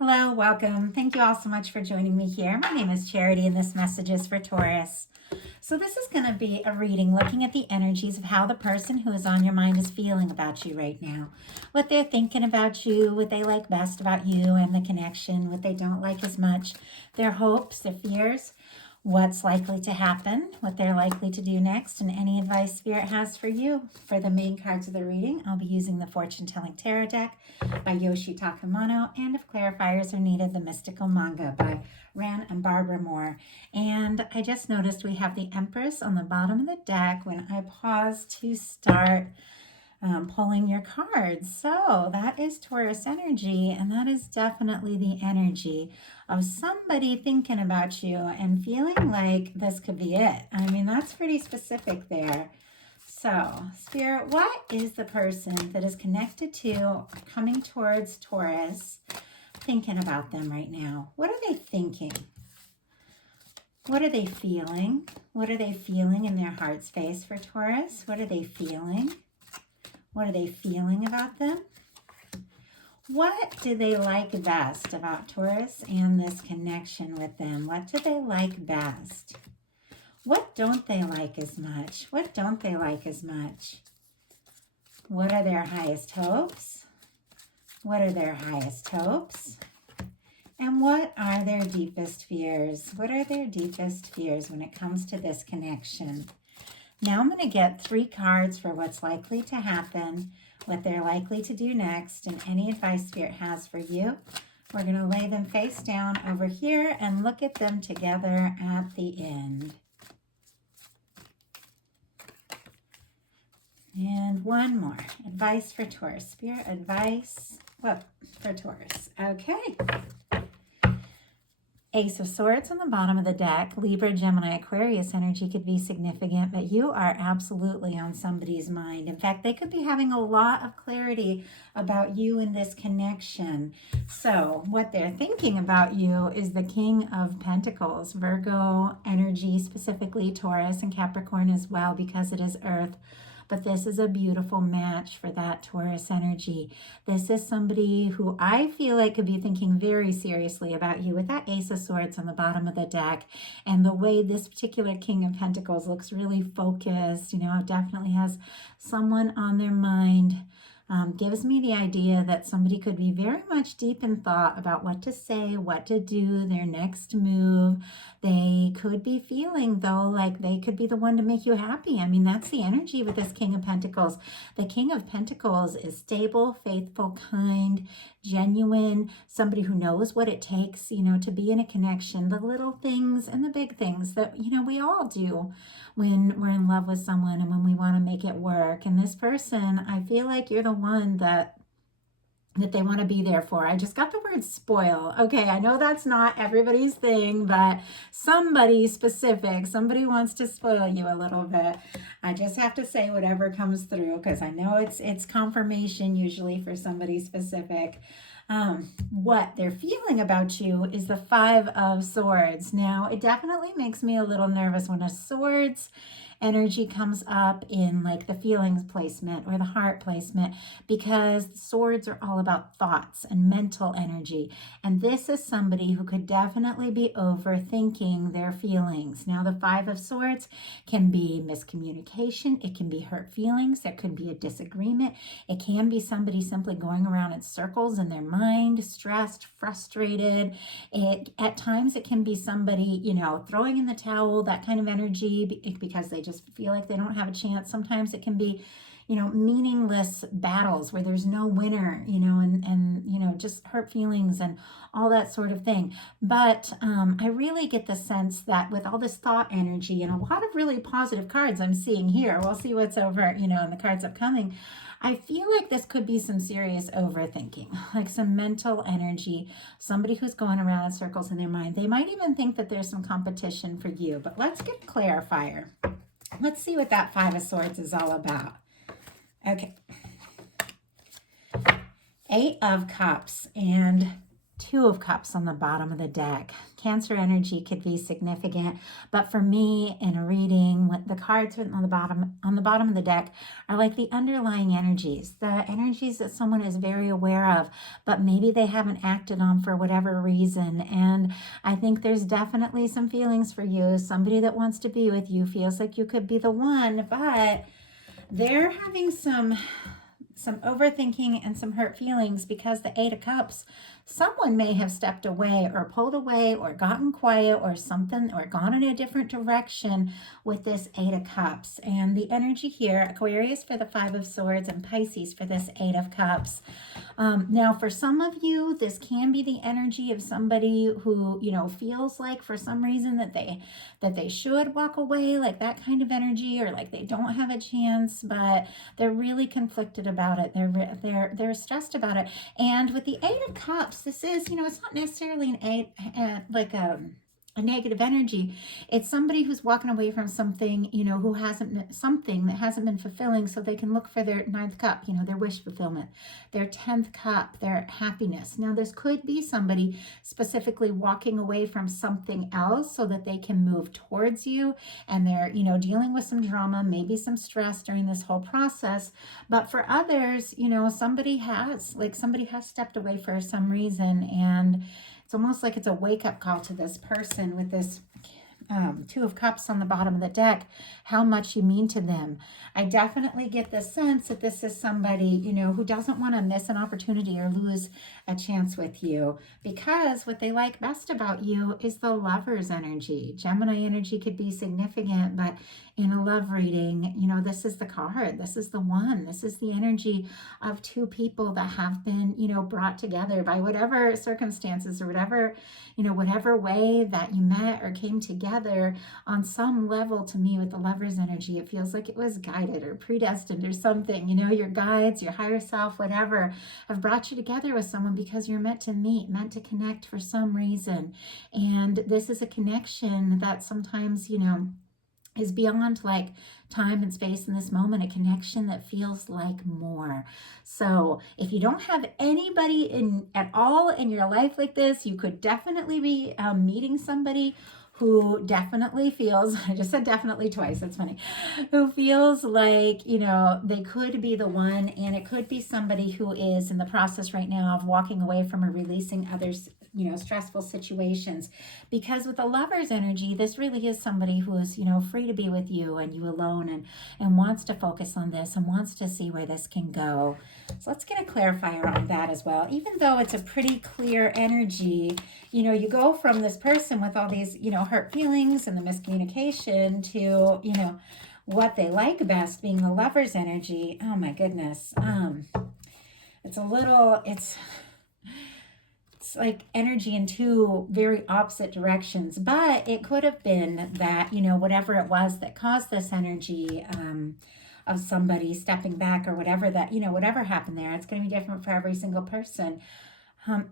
Hello, welcome. Thank you all so much for joining me here. My name is Charity and this message is for Taurus. So this is going to be a reading looking at the energies of how the person who is on your mind is feeling about you right now. What they're thinking about you, what they like best about you and the connection, what they don't like as much, their hopes, their fears, what's likely to happen, what they're likely to do next, and any advice Spirit has for you. For the main cards of the reading, I'll be using the Fortune Telling Tarot deck by Yoshi Takamano, and if clarifiers are needed, the Mystical Manga by Ran and Barbara Moore. And I just noticed we have the Empress on the bottom of the deck when I pause to start pulling your cards. So that is Taurus energy, and that is definitely the energy of somebody thinking about you and feeling like this could be it. I mean, that's pretty specific there. So, Spirit, what is the person that is connected to, coming towards Taurus, thinking about them right now? What are they thinking? What are they feeling? What are they feeling in their heart space for Taurus? What are they feeling? What are they feeling about them? What do they like best about Taurus and this connection with them? What do they like best? What don't they like as much? What don't they like as much? What are their highest hopes? What are their highest hopes? And what are their deepest fears? What are their deepest fears when it comes to this connection? Now I'm going to get 3 cards for what's likely to happen, what they're likely to do next, and any advice Spirit has for you. We're going to lay them face down over here and look at them together at the end. And one more. Advice for Taurus. Spirit advice for Taurus. Okay. Ace of Swords on the bottom of the deck. Libra, Gemini, Aquarius energy could be significant, but you are absolutely on somebody's mind. In fact, they could be having a lot of clarity about you in this connection. So what they're thinking about you is the King of Pentacles, Virgo energy, specifically Taurus and Capricorn as well, because it is Earth. But this is a beautiful match for that Taurus energy. This is somebody who I feel like could be thinking very seriously about you with that Ace of Swords on the bottom of the deck. And the way this particular King of Pentacles looks really focused, definitely has someone on their mind. Gives me the idea that somebody could be very much deep in thought about what to say, what to do, their next move. They could be feeling, though, like they could be the one to make you happy. I mean, that's the energy with this King of Pentacles. The King of Pentacles is stable, faithful, kind, genuine, somebody who knows what it takes, to be in a connection, the little things and the big things that, we all do when we're in love with someone and when we want to make it work. And this person, I feel like you're the one that they want to be there for. I just got the word spoil. Okay, I know that's not everybody's thing, but somebody specific, somebody wants to spoil you a little bit. I just have to say whatever comes through because I know it's confirmation usually for somebody specific. What they're feeling about you is the 5 of Swords. Now, it definitely makes me a little nervous when a Swords energy comes up in like the feelings placement or the heart placement, because swords are all about thoughts and mental energy. And this is somebody who could definitely be overthinking their feelings. Now, the 5 of Swords can be miscommunication. It can be hurt feelings. There could be a disagreement. It can be somebody simply going around in circles in their mind, stressed, frustrated. At times it can be somebody, throwing in the towel, that kind of energy, because they just feel like they don't have a chance. Sometimes it can be, meaningless battles where there's no winner, and just hurt feelings and all that sort of thing. But I really get the sense that with all this thought energy and a lot of really positive cards I'm seeing here, we'll see what's over, in the cards upcoming. I feel like this could be some serious overthinking, like some mental energy, somebody who's going around in circles in their mind. They might even think that there's some competition for you, but let's get a clarifier. Let's see what that 5 of Swords is all about. Okay. 8 of Cups, and Two of Cups on the bottom of the deck. Cancer energy could be significant, but for me in a reading, the cards written on the bottom of the deck are like the underlying energies, the energies that someone is very aware of, but maybe they haven't acted on for whatever reason. And I think there's definitely some feelings for you. Somebody that wants to be with you feels like you could be the one, but they're having some overthinking and some hurt feelings because the Eight of Cups, someone may have stepped away or pulled away or gotten quiet or something, or gone in a different direction with this Eight of Cups. And the energy here, Aquarius for the Five of Swords and Pisces for this Eight of Cups. Now, for some of you, this can be the energy of somebody who, feels like for some reason that they should walk away, like that kind of energy, or like they don't have a chance, but they're really conflicted about it. They're stressed about it. And with the Eight of Cups, this is, it's not necessarily an eight, like a negative energy. It's somebody who's walking away from something, who something that hasn't been fulfilling, so they can look for their ninth cup, their wish fulfillment, their 10th cup, their happiness. Now, this could be somebody specifically walking away from something else so that they can move towards you, and they're, dealing with some drama, maybe some stress during this whole process. But for others, somebody has stepped away for some reason, and it's almost like it's a wake-up call to this person with this Two of Cups on the bottom of the deck, how much you mean to them. I definitely get the sense that this is somebody, who doesn't want to miss an opportunity or lose a chance with you, because what they like best about you is the Lover's energy. Gemini energy could be significant, but in a love reading, this is the card. This is the one. This is the energy of two people that have been, brought together by whatever circumstances or whatever way that you met or came together on some level. To me, with the Lover's energy, it feels like it was guided or predestined or something. Your guides, your higher self, whatever, have brought you together with someone because you're meant to meet, meant to connect for some reason. And this is a connection that sometimes, is beyond like time and space in this moment, a connection that feels like more. So if you don't have anybody at all in your life like this, you could definitely be meeting somebody who definitely feels, I just said definitely twice, that's funny, who feels like, they could be the one. And it could be somebody who is in the process right now of walking away from or releasing others, stressful situations. Because with the Lover's energy, this really is somebody who is, free to be with you and you alone, and wants to focus on this and wants to see where this can go. So let's get a clarifier on that as well. Even though it's a pretty clear energy, you go from this person with all these, hurt feelings and the miscommunication to, what they like best being the Lover's energy. Oh my goodness. It's like energy in two very opposite directions, but it could have been that, whatever it was that caused this energy, of somebody stepping back or whatever that, whatever happened there, it's going to be different for every single person.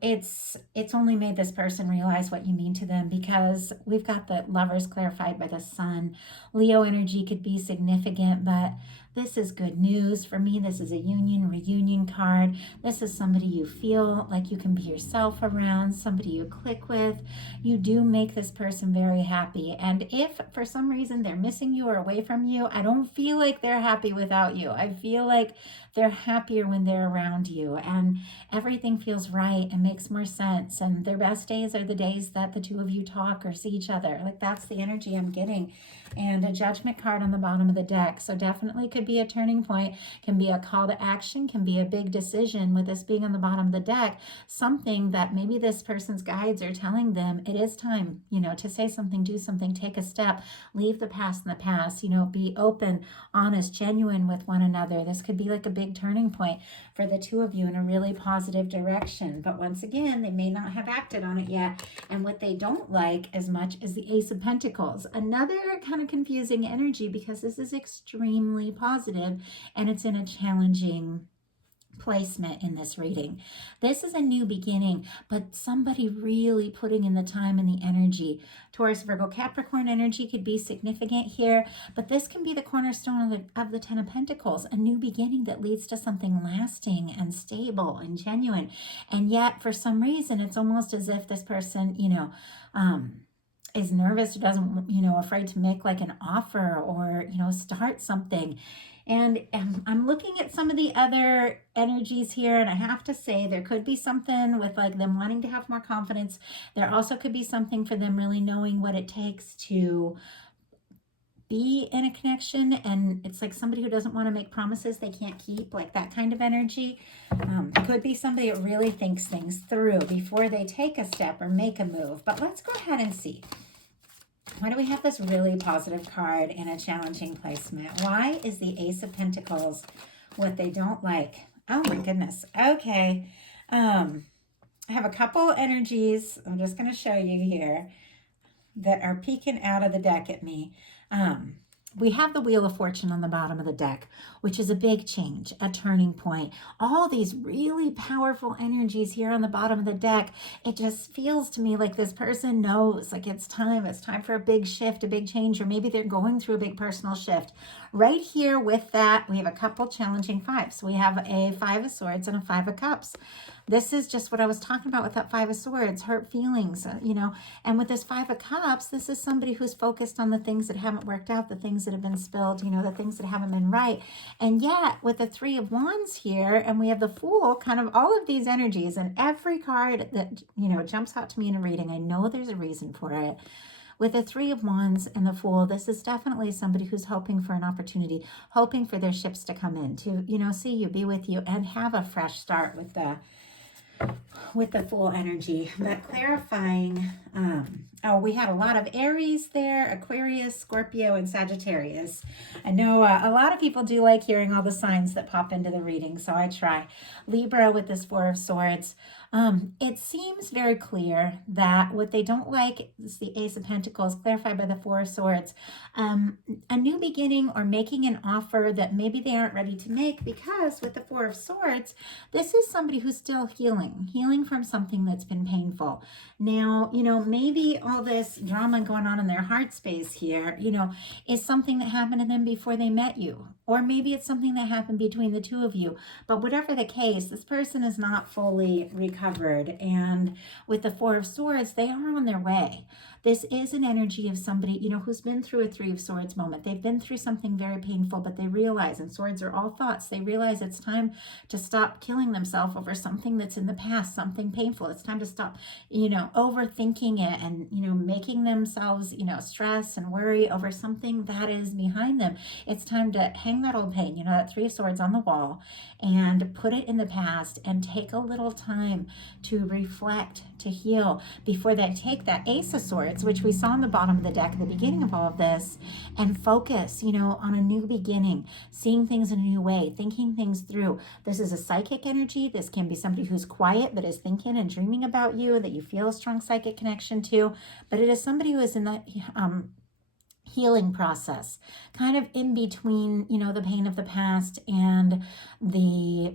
It's only made this person realize what you mean to them, because we've got the Lovers clarified by the Sun. Leo energy could be significant, but this is good news. For me, this is a reunion card. This is somebody you feel like you can be yourself around, somebody you click with. You do make this person very happy. And if for some reason they're missing you or away from you, I don't feel like they're happy without you. I feel like they're happier when they're around you, and everything feels right and makes more sense. And their best days are the days that the two of you talk or see each other. Like, that's the energy I'm getting. And a Judgment card on the bottom of the deck. So definitely could be a turning point, can be a call to action, can be a big decision with this being on the bottom of the deck. Something that maybe this person's guides are telling them it is time, to say something, do something, take a step, leave the past in the past, be open, honest, genuine with one another. This could be like a big turning point for the two of you in a really positive direction. But once again, they may not have acted on it yet. And what they don't like as much is the Ace of Pentacles. Another kind of confusing energy, because this is extremely positive and it's in a challenging placement in this reading. This is a new beginning, but somebody really putting in the time and the energy. Taurus, Virgo, Capricorn energy could be significant here, but this can be the cornerstone of the Ten of Pentacles, a new beginning that leads to something lasting and stable and genuine. And yet, for some reason, it's almost as if this person, is nervous or doesn't, afraid to make like an offer or, start something. And I'm looking at some of the other energies here, and I have to say there could be something with like them wanting to have more confidence. There also could be something for them really knowing what it takes to be in a connection, and it's like somebody who doesn't want to make promises they can't keep, like that kind of energy. Could be somebody that really thinks things through before they take a step or make a move. But let's go ahead and see. Why do we have this really positive card in a challenging placement? Why is the Ace of Pentacles what they don't like? Oh my goodness. Okay. I have a couple energies I'm just going to show you here that are peeking out of the deck at me. We have the Wheel of Fortune on the bottom of the deck, which is a big change, a turning point. All these really powerful energies here on the bottom of the deck. It just feels to me like this person knows, like it's time for a big shift, a big change, or maybe they're going through a big personal shift. Right here with that, we have a couple challenging fives. We have a Five of Swords and a Five of Cups. This is just what I was talking about with that Five of Swords, hurt feelings, and with this Five of Cups, this is somebody who's focused on the things that haven't worked out, the things that have been spilled, the things that haven't been right. And yet with the Three of Wands here, and we have the Fool, kind of all of these energies, and every card that, jumps out to me in a reading, I know there's a reason for it. With the Three of Wands and the Fool, this is definitely somebody who's hoping for an opportunity, hoping for their ships to come in, to, see you, be with you, and have a fresh start with the Fool energy. But clarifying, we had a lot of Aries there, Aquarius, Scorpio, and Sagittarius. I know a lot of people do like hearing all the signs that pop into the reading, so I try. Libra with this Four of Swords. It seems very clear that what they don't like is the Ace of Pentacles, clarified by the Four of Swords. A new beginning or making an offer that maybe they aren't ready to make, because with the Four of Swords, this is somebody who's still healing from something that's been painful. Now, maybe all this drama going on in their heart space here, is something that happened to them before they met you. Or maybe it's something that happened between the two of you. But whatever the case, this person is not fully recovered. And with the Four of Swords, they are on their way. This is an energy of somebody, who's been through a Three of Swords moment. They've been through something very painful, but they realize, and swords are all thoughts, they realize it's time to stop killing themselves over something that's in the past, something painful. It's time to stop, overthinking it and, making themselves, stress and worry over something that is behind them. It's time to hang that old pain, that Three of Swords on the wall, and put it in the past and take a little time to reflect, to heal, before they take that Ace of Swords, which we saw on the bottom of the deck at the beginning of all of this, and focus, on a new beginning, seeing things in a new way, thinking things through. This is a psychic energy. This can be somebody who's quiet but is thinking and dreaming about you, that you feel a strong psychic connection to, but it is somebody who is in that healing process, kind of in between, the pain of the past and the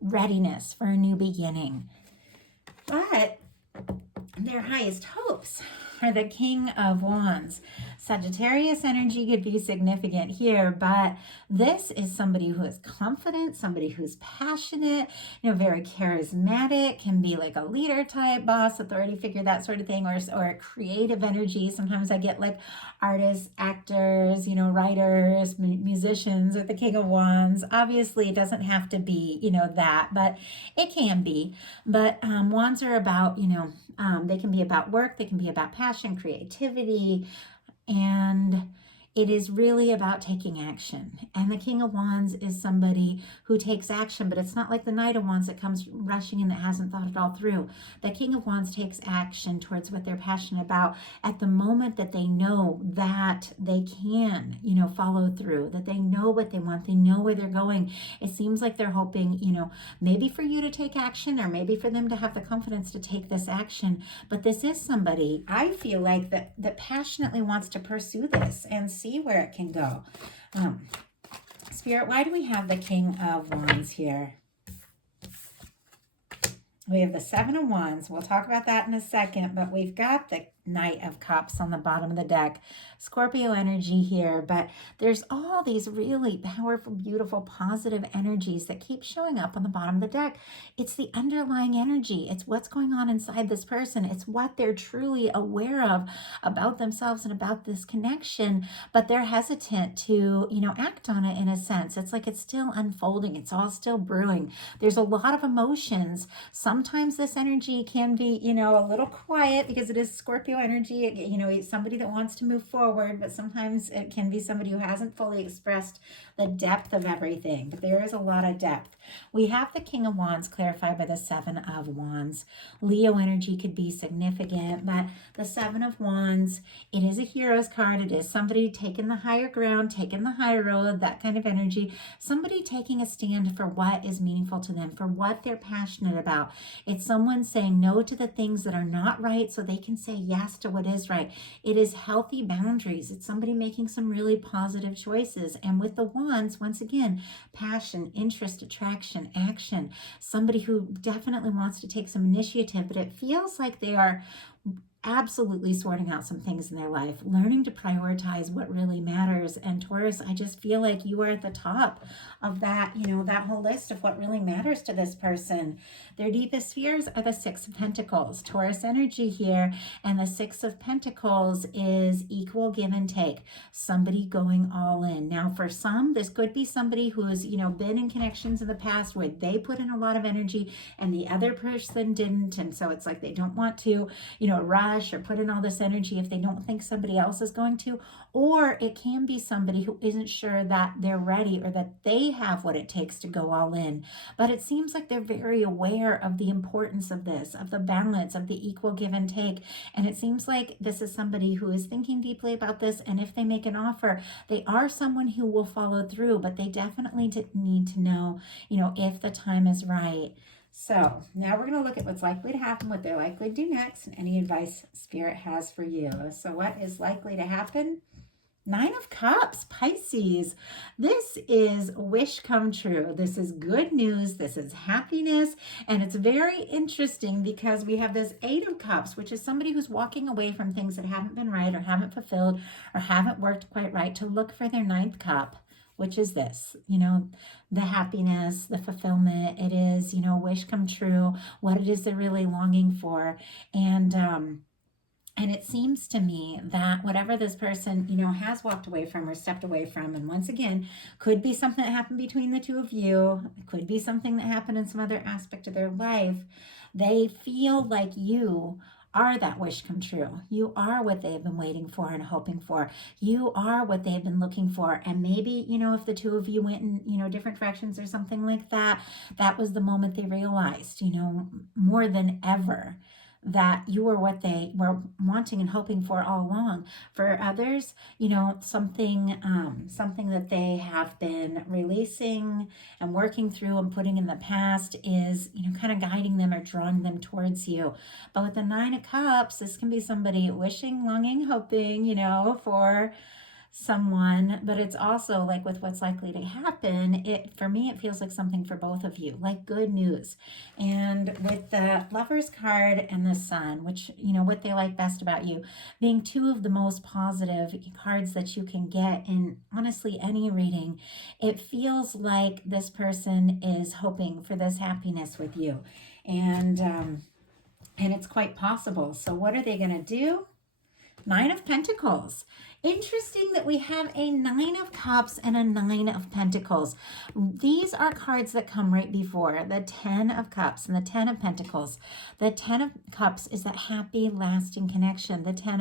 readiness for a new beginning. But their highest hopes are the King of Wands. Sagittarius energy could be significant here, but this is somebody who is confident, somebody who's passionate, very charismatic, can be like a leader type, boss, authority figure, that sort of thing, or creative energy. Sometimes I get like artists, actors, writers, musicians with the King of Wands. Obviously, it doesn't have to be, that, but it can be. But wands are about, they can be about work, they can be about passion, creativity, and it is really about taking action. And the King of Wands is somebody who takes action, but it's not like the Knight of Wands that comes rushing in that hasn't thought it all through. The King of Wands takes action towards what they're passionate about at the moment that they know that they can, follow through, that they know what they want, they know where they're going. It seems like they're hoping, maybe for you to take action, or maybe for them to have the confidence to take this action. But this is somebody, I feel like, that passionately wants to pursue this and see where it can go. Spirit, why do we have the King of Wands here? We have the Seven of Wands. We'll talk about that in a second, but we've got the Knight of Cups on the bottom of the deck. Scorpio energy here, but there's all these really powerful, beautiful, positive energies that keep showing up on the bottom of the deck. It's the underlying energy. It's what's going on inside this person. It's what they're truly aware of about themselves and about this connection, but they're hesitant to, act on it in a sense. It's like it's still unfolding. It's all still brewing. There's a lot of emotions. Sometimes this energy can be, a little quiet because it is Scorpio energy. It's somebody that wants to move forward, but sometimes it can be somebody who hasn't fully expressed the depth of everything. But there is a lot of depth. We have the King of Wands clarified by the Seven of Wands. Leo energy could be significant, but the Seven of Wands, it is a hero's card. It is somebody taking the higher ground, taking the high road, that kind of energy. Somebody taking a stand for what is meaningful to them, for what they're passionate about. It's someone saying no to the things that are not right so they can say yes to what is right. It is healthy boundaries. It's somebody making some really positive choices. And with the Wands, once again, passion, interest, attraction, action. Somebody who definitely wants to take some initiative, but it feels like they are absolutely sorting out some things in their life, learning to prioritize what really matters. And Taurus, I just feel like you are at the top of that, that whole list of what really matters to this person. Their deepest fears are the Six of Pentacles, Taurus energy here. And the Six of Pentacles is equal give and take, somebody going all in. Now, for some, this could be somebody who's, been in connections in the past where they put in a lot of energy and the other person didn't. And so it's like they don't want to, rush or put in all this energy if they don't think somebody else is going to. Or it can be somebody who isn't sure that they're ready or that they have what it takes to go all in. But it seems like they're very aware of the importance of this, of the balance, of the equal give and take. And it seems like this is somebody who is thinking deeply about this. And if they make an offer, they are someone who will follow through, but they definitely need to know, if the time is right. So now we're going to look at what's likely to happen, what they're likely to do next, and any advice Spirit has for you. So what is likely to happen? Nine of Cups, Pisces. This is wish come true. This is good news. This is happiness. And it's very interesting because we have this Eight of Cups, which is somebody who's walking away from things that haven't been right or haven't fulfilled or haven't worked quite right to look for their ninth cup, which is this, the happiness, the fulfillment. It is, wish come true, what it is they're really longing for. And it seems to me that whatever this person, has walked away from or stepped away from, and once again, could be something that happened between the two of you, it could be something that happened in some other aspect of their life, they feel like you are that wish come true. You are what they've been waiting for and hoping for. You are what they've been looking for. And maybe, if the two of you went in, different directions or something like that, that was the moment they realized, more than ever, that you were what they were wanting and hoping for all along. For others, something that they have been releasing and working through and putting in the past is, kind of guiding them or drawing them towards you. But with the Nine of Cups, this can be somebody wishing, longing, hoping, for someone, but it's also like with what's likely to happen, for me it feels like something for both of you, like good news. And with the Lovers card and the Sun, which what they like best about you, being two of the most positive cards that you can get in honestly any reading, it feels like this person is hoping for this happiness with you, and it's quite possible. So what are they going to do? Nine of Pentacles. Interesting that we have a Nine of Cups and a Nine of Pentacles. These are cards that come right before the Ten of Cups and the Ten of Pentacles. The Ten of Cups is that happy, lasting connection. The Ten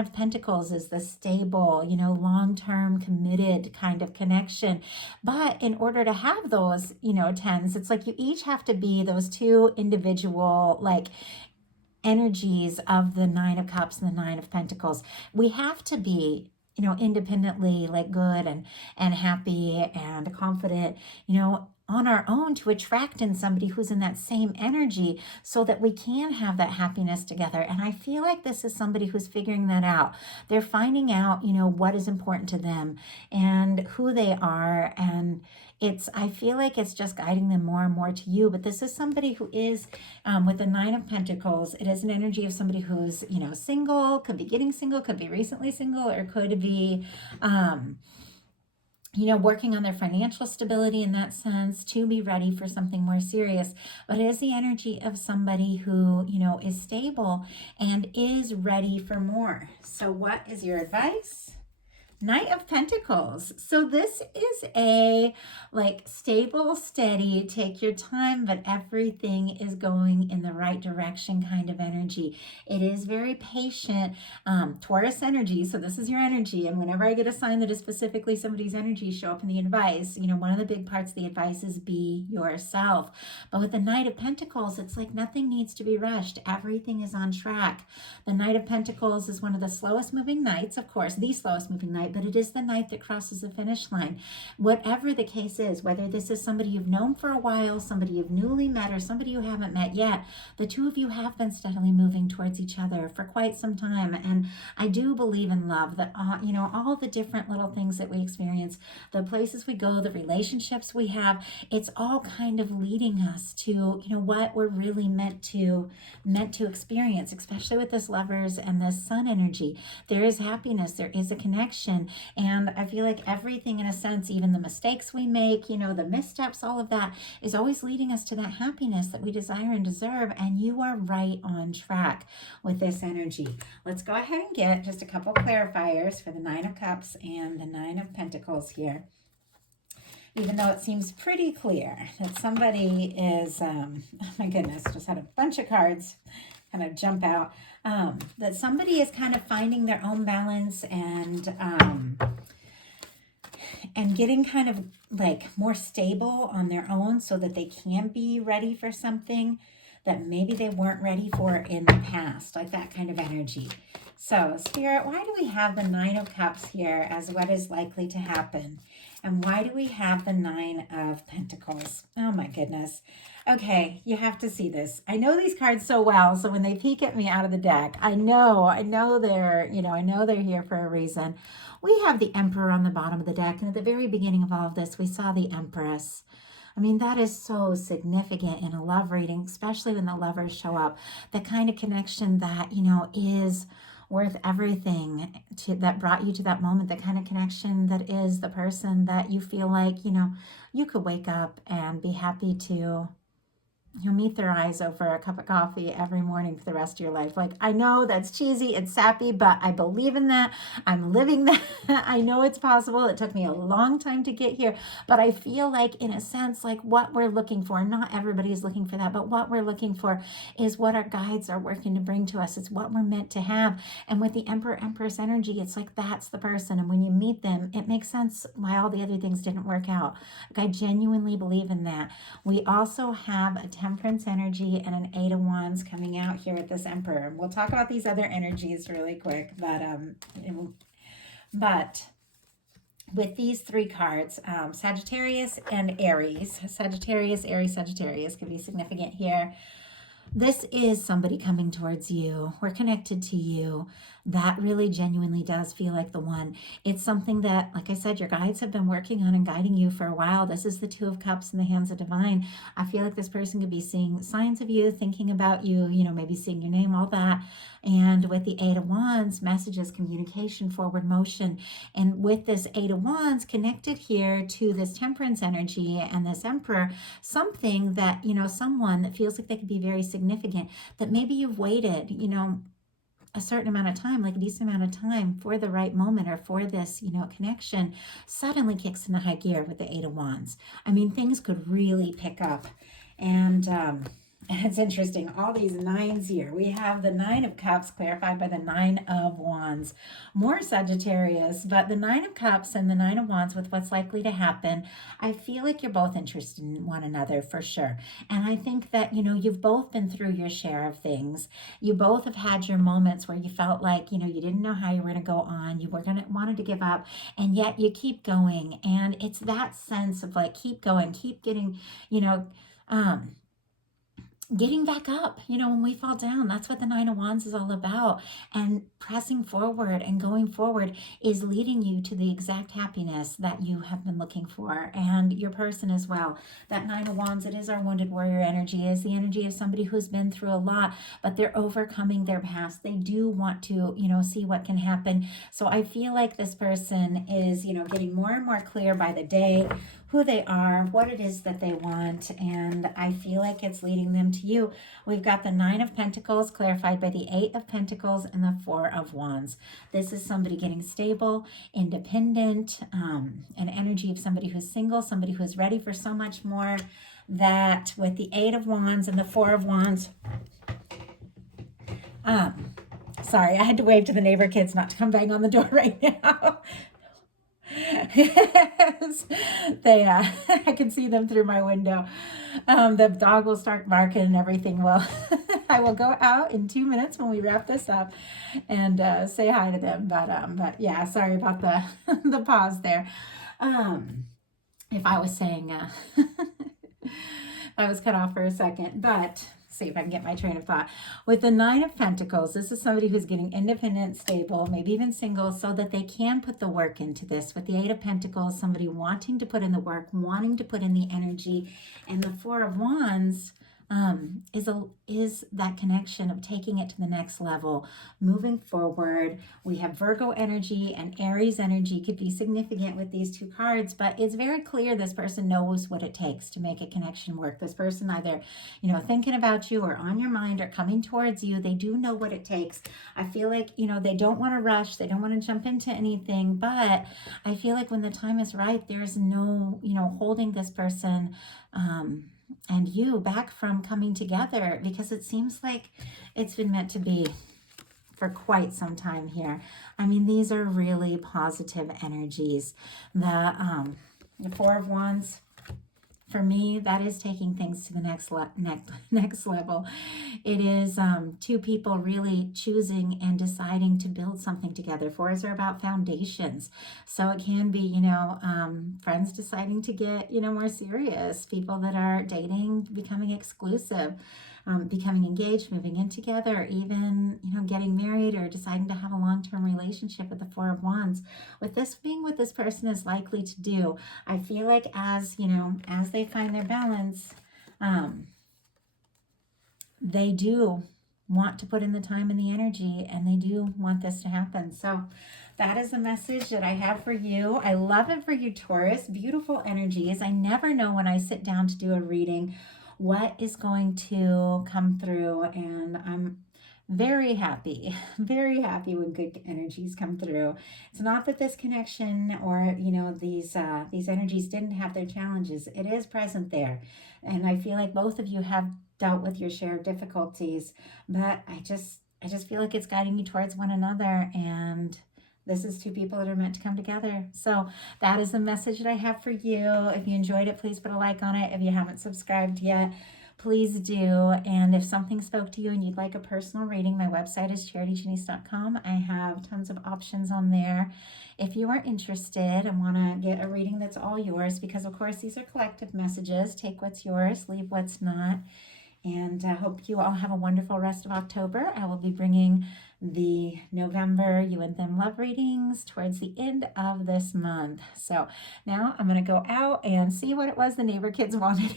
of Pentacles is the stable, long-term, committed kind of connection. But in order to have those, tens, it's like you each have to be those two individual, energies of the Nine of Cups and the Nine of Pentacles. We have to be, independently good and happy and confident, on our own to attract in somebody who's in that same energy so that we can have that happiness together. And I feel like this is somebody who's figuring that out. They're finding out, what is important to them and who they are. And I feel like it's just guiding them more and more to you. But this is somebody who is, with the Nine of Pentacles, it is an energy of somebody who's, single, could be getting single, could be recently single, or could be, working on their financial stability in that sense to be ready for something more serious. But it is the energy of somebody who, is stable and is ready for more. So what is your advice? Knight of Pentacles. So this is a stable, steady, take your time, but everything is going in the right direction kind of energy. It is very patient, Taurus energy. So this is your energy. And whenever I get a sign that is specifically somebody's energy show up in the advice, one of the big parts of the advice is be yourself. But with the Knight of Pentacles, it's like nothing needs to be rushed. Everything is on track. The Knight of Pentacles is one of the slowest moving knights, of course, the slowest moving knight, but it is the knight that crosses the finish line. Whatever the case is, whether this is somebody you've known for a while, somebody you've newly met, or somebody you haven't met yet, the two of you have been steadily moving towards each other for quite some time. And I do believe in love, that, all the different little things that we experience, the places we go, the relationships we have, it's all kind of leading us to, what we're really meant to experience, especially with this Lovers and this Sun energy. There is happiness, there is a connection. And I feel like everything, in a sense, even the mistakes we make, the missteps, all of that is always leading us to that happiness that we desire and deserve. And you are right on track with this energy. Let's go ahead and get just a couple clarifiers for the Nine of Cups and the Nine of Pentacles here. Even though it seems pretty clear that somebody is, oh my goodness, just had a bunch of cards kind of jump out, that somebody is kind of finding their own balance and getting kind of more stable on their own so that they can be ready for something that maybe they weren't ready for in the past, like that kind of energy. So, Spirit, why do we have the Nine of Cups here as what is likely to happen? And why do we have the Nine of Pentacles? Oh my goodness. Okay, you have to see this. I know these cards so well, so when they peek at me out of the deck, I know they're, I know they're here for a reason. We have the Emperor on the bottom of the deck, and at the very beginning of all of this, we saw the Empress. I mean, that is so significant in a love reading, especially when the lovers show up. The kind of connection that, is worth everything that brought you to that moment, the kind of connection that is the person that you feel like, you could wake up and be happy to meet their eyes over a cup of coffee every morning for the rest of your life. I know that's cheesy, it's sappy, but I believe in that. I'm living that. I know it's possible. It took me a long time to get here, but I feel like, in a sense, what we're looking for, not everybody is looking for that, but what we're looking for is what our guides are working to bring to us. It's what we're meant to have. And with the Emperor, Empress energy, it's that's the person. And when you meet them, it makes sense why all the other things didn't work out. I genuinely believe in that. We also have a Temperance energy and an Eight of Wands coming out here with this Emperor. We'll talk about these other energies really quick, but with these three cards, Sagittarius and Aries. Sagittarius, Aries, Sagittarius could be significant here. This is somebody coming towards you. We're connected to you. That really genuinely does feel like the one. It's something that, like I said, your guides have been working on and guiding you for a while. This is the Two of Cups in the hands of Divine. I feel like this person could be seeing signs of you, thinking about you, maybe seeing your name, all that. And with the Eight of Wands, messages, communication, forward motion. And with this Eight of Wands connected here to this Temperance energy and this Emperor, something that, someone that feels like they could be very significant, that maybe you've waited, a certain amount of time, a decent amount of time for the right moment or for this, connection, suddenly kicks into high gear with the Eight of Wands. I mean, things could really pick up. And It's interesting. All these nines here. We have the Nine of Cups clarified by the Nine of Wands. More Sagittarius, but the Nine of Cups and the Nine of Wands with what's likely to happen. I feel like you're both interested in one another for sure. And I think that, you've both been through your share of things. You both have had your moments where you felt like, you didn't know how you were going to go on. You were going to wanted to give up, and yet you keep going. And it's that sense of like, keep going, keep getting, um, getting back up. When we fall down, that's what the Nine of Wands is all about. And pressing forward and going forward is leading you to the exact happiness that you have been looking for, and your person as well. That Nine of Wands, it is our wounded warrior energy. It is the energy of somebody who's been through a lot, but they're overcoming their past. They do want to, see what can happen. So I feel like this person is, getting more and more clear by the day who they are, what it is that they want, and I feel like it's leading them to you. We've got the Nine of Pentacles clarified by the Eight of Pentacles and the Four of Wands. This is somebody getting stable, independent, an energy of somebody who's single, somebody who's ready for so much more. That with the Eight of Wands and the Four of Wands, sorry, I had to wave to the neighbor kids not to come bang on the door right now. Yes, they I can see them through my window. The dog will start barking and everything. Well, I will go out in 2 minutes when we wrap this up and say hi to them. But yeah, sorry about the the pause there. If I was saying I was cut off for a second, but see if I can get my train of thought. With the Nine of Pentacles, this is somebody who's getting independent, stable, maybe even single, so that they can put the work into this. With the Eight of Pentacles, somebody wanting to put in the work, wanting to put in the energy. And the Four of Wands is that connection of taking it to the next level, moving forward. We have Virgo energy and Aries energy could be significant with these two cards, but it's very clear this person knows what it takes to make a connection work. This person either, thinking about you or on your mind or coming towards you, they do know what it takes. I feel like, they don't want to rush, they don't want to jump into anything, but I feel like when the time is right, there's no, holding this person, and you back from coming together, because it seems like it's been meant to be for quite some time here. I mean, these are really positive energies. The Four of Wands, for me, that is taking things to the next level. It is two people really choosing and deciding to build something together. Fours are about foundations. So it can be, friends deciding to get, more serious. People that are dating, becoming exclusive. Becoming engaged, moving in together, or even, getting married or deciding to have a long-term relationship with the Four of Wands. With this being what this person is likely to do, I feel like as they find their balance, they do want to put in the time and the energy, and they do want this to happen. So that is the message that I have for you. I love it for you, Taurus. Beautiful energies. I never know when I sit down to do a reading what is going to come through, and I'm very happy when good energies come through. It's not that this connection or these energies didn't have their challenges. It is present there, and I feel like both of you have dealt with your share of difficulties, but I just feel like it's guiding you towards one another, and this is two people that are meant to come together. So that is the message that I have for you. If you enjoyed it, please put a like on it. If you haven't subscribed yet, please do. And if something spoke to you and you'd like a personal reading, my website is charityjanice.com. I have tons of options on there. If you are interested and want to get a reading that's all yours, because of course these are collective messages, take what's yours, leave what's not. And I hope you all have a wonderful rest of October. I will be bringing the November You and Them love readings towards the end of this month. So now I'm going to go out and see what it was the neighbor kids wanted.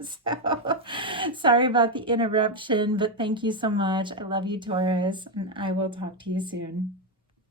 So sorry about the interruption, but thank you so much. I love you, Taurus, and I will talk to you soon.